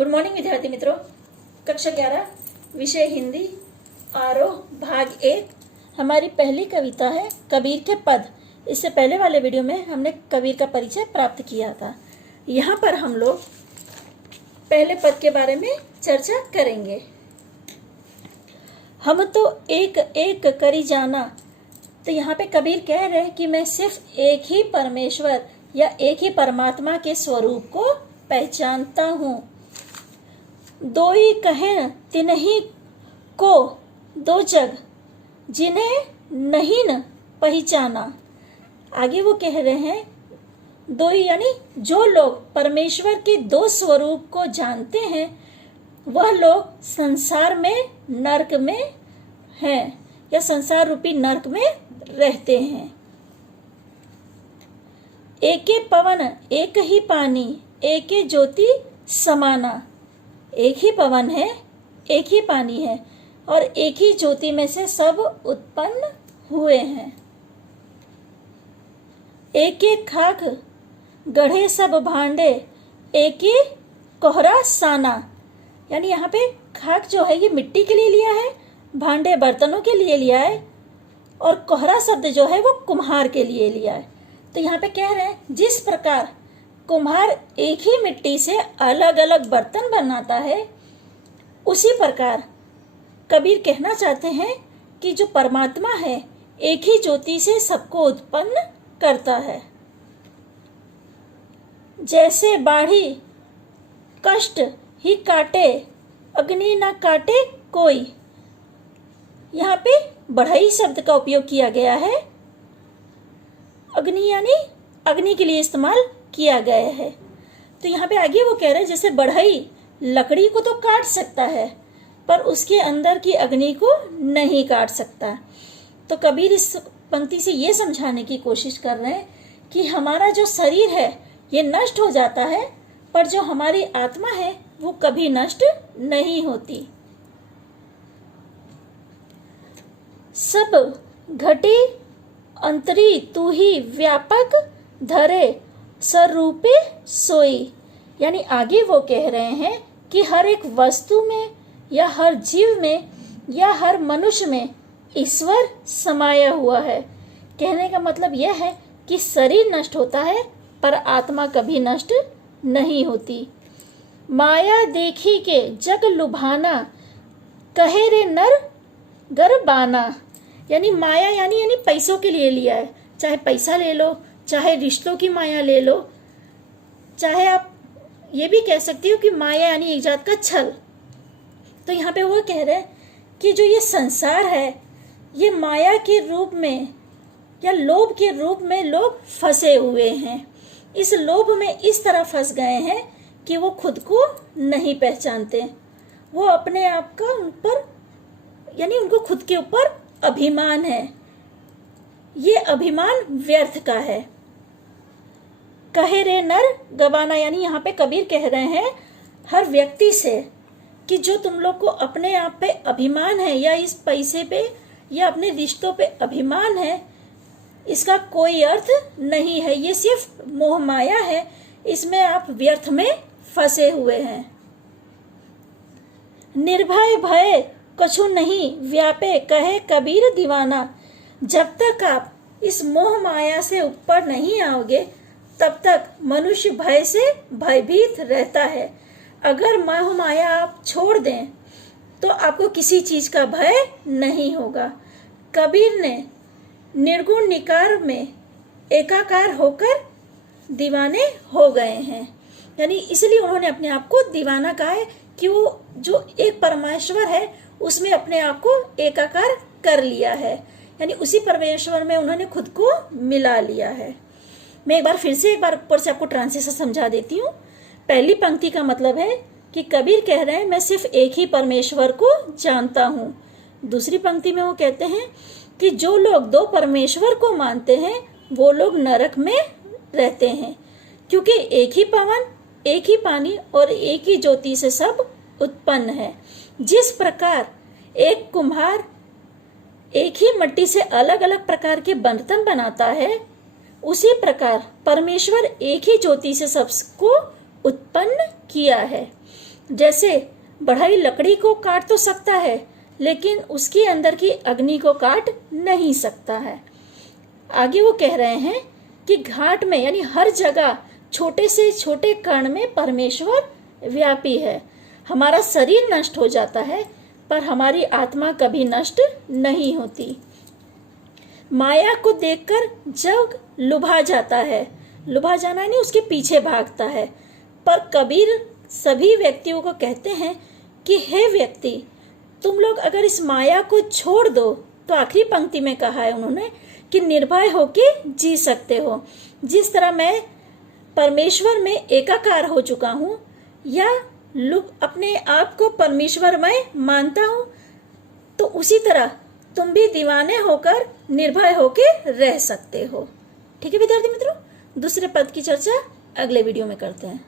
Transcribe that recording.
Good morning विद्यार्थी मित्रों। कक्षा 11 विषय हिंदी आरोह भाग 1 हमारी पहली कविता है कबीर के पद। इससे पहले वाले वीडियो में हमने कबीर का परिचय प्राप्त किया था। यहाँ पर हम लोग पहले पद के बारे में चर्चा करेंगे। हम तो एक एक करी जाना। तो यहाँ पे कबीर कह रहे हैं कि मैं सिर्फ एक ही परमेश्वर या एक ही परमात्मा के स्वरूप को पहचानता हूँ। दो ही कहें तिन्हीं को दो जग जिन्हें नहीं न पहचाना। आगे वो कह रहे हैं दो ही यानी जो लोग परमेश्वर के दो स्वरूप को जानते हैं वह लोग संसार में नरक में हैं या संसार रूपी नरक में रहते हैं। एके पवन एक ही पानी एके ज्योति समाना। एक ही पवन है, एक ही पानी है और एक ही ज्योति में से सब उत्पन्न हुए हैं। एक एक खाक गढ़े सब भांडे एक ही कोहरा साना। यानी यहाँ पे खाक जो है ये मिट्टी के लिए लिया है, भांडे बर्तनों के लिए लिया है और कोहरा शब्द जो है वो कुम्हार के लिए लिया है। तो यहाँ पे कह रहे हैं जिस प्रकार कुम्हार एक ही मिट्टी से अलग अलग बर्तन बनाता है उसी प्रकार कबीर कहना चाहते हैं कि जो परमात्मा है एक ही ज्योति से सबको उत्पन्न करता है। जैसे बाढ़ी कष्ट ही काटे अग्नि ना काटे कोई। यहाँ पे बढ़ई शब्द का उपयोग किया गया है। अग्नि यानी अग्नि के लिए इस्तेमाल किया गया है। तो यहाँ पे आगे वो कह रहे हैं जैसे बढ़ई लकड़ी को तो काट सकता है पर उसके अंदर की अग्नि को नहीं काट सकता। तो कबीर इस पंक्ति से ये समझाने की कोशिश कर रहे हैं कि हमारा जो शरीर है ये नष्ट हो जाता है पर जो हमारी आत्मा है वो कभी नष्ट नहीं होती। सब घटी अंतरी तू ही व्यापक धरे स्वरूपे सोई। यानी आगे वो कह रहे हैं कि हर एक वस्तु में या हर जीव में या हर मनुष्य में ईश्वर समाया हुआ है। कहने का मतलब यह है कि शरीर नष्ट होता है पर आत्मा कभी नष्ट नहीं होती। माया देखी के जग लुभाना कहे रे नर गरबाना। यानी माया यानी पैसों के लिए लिया है। चाहे पैसा ले लो, चाहे रिश्तों की माया ले लो, चाहे आप ये भी कह सकते हो कि माया यानी एक जात का छल। तो यहाँ पे वो कह रहे हैं कि जो ये संसार है ये माया के रूप में या लोभ के रूप में लोग फंसे हुए हैं। इस लोभ में इस तरह फंस गए हैं कि वो खुद को नहीं पहचानते। वो अपने आप का उन पर यानी उनको खुद के ऊपर अभिमान है। ये अभिमान व्यर्थ का है। कहे रे नर गवाना यानी यहाँ पे कबीर कह रहे हैं हर व्यक्ति से कि जो तुम लोग को अपने आप पे अभिमान है या इस पैसे पे या अपने रिश्तों पे अभिमान है इसका कोई अर्थ नहीं है। ये सिर्फ मोह माया है, इसमें आप व्यर्थ में फंसे हुए हैं। निर्भय भय कछु नहीं व्यापे कहे कबीर दीवाना। जब तक आप इस मोह माया से ऊपर नहीं आओगे तब तक मनुष्य भय से भयभीत रहता है। अगर मोह माया आप छोड़ दें तो आपको किसी चीज का भय नहीं होगा। कबीर ने निर्गुण निकार में एकाकार होकर दीवाने हो गए हैं। यानी इसलिए उन्होंने अपने आप को दीवाना कहा है कि वो जो एक परमेश्वर है उसमें अपने आप को एकाकार कर लिया है। यानी उसी परमेश्वर में उन्होंने खुद को मिला लिया है। मैं एक बार ऊपर से आपको ट्रांसलेशन समझा देती हूँ। पहली पंक्ति का मतलब है कि कबीर कह रहे हैं मैं सिर्फ एक ही परमेश्वर को जानता हूँ। दूसरी पंक्ति में वो कहते हैं कि जो लोग दो परमेश्वर को मानते हैं वो लोग नरक में रहते हैं क्योंकि एक ही पवन एक ही पानी और एक ही ज्योति से सब उत्पन्न है। जिस प्रकार एक कुम्हार एक ही मिट्टी से अलग अलग प्रकार के बर्तन बनाता है उसी प्रकार परमेश्वर एक ही ज्योति से सबको उत्पन्न किया है। जैसे बढ़ई लकड़ी को काट तो सकता है, लेकिन उसके अंदर की अग्नि को काट नहीं सकता है। आगे वो कह रहे हैं कि घाट में यानी हर जगह छोटे से छोटे कण में परमेश्वर व्यापी है। हमारा शरीर नष्ट हो जाता है, पर हमारी आत्मा कभी नष्ट नहीं होती। माया को देखकर जग लुभा जाता है, लुभा जाना नहीं, उसके पीछे भागता है। पर कबीर सभी व्यक्तियों को कहते हैं कि हे व्यक्ति, तुम लोग अगर इस माया को छोड़ दो, तो आखिरी पंक्ति में कहा है उन्होंने कि निर्भय होके जी सकते हो। जिस तरह मैं परमेश्वर में एकाकार हो चुका हूँ या अपने आप को परमेश्वरमय मानता हूँ, तो उसी तरह तुम भी दीवाने होकर निर्भय होके रह सकते हो। ठीक है विद्यार्थी मित्रों, दूसरे पद की चर्चा अगले वीडियो में करते हैं।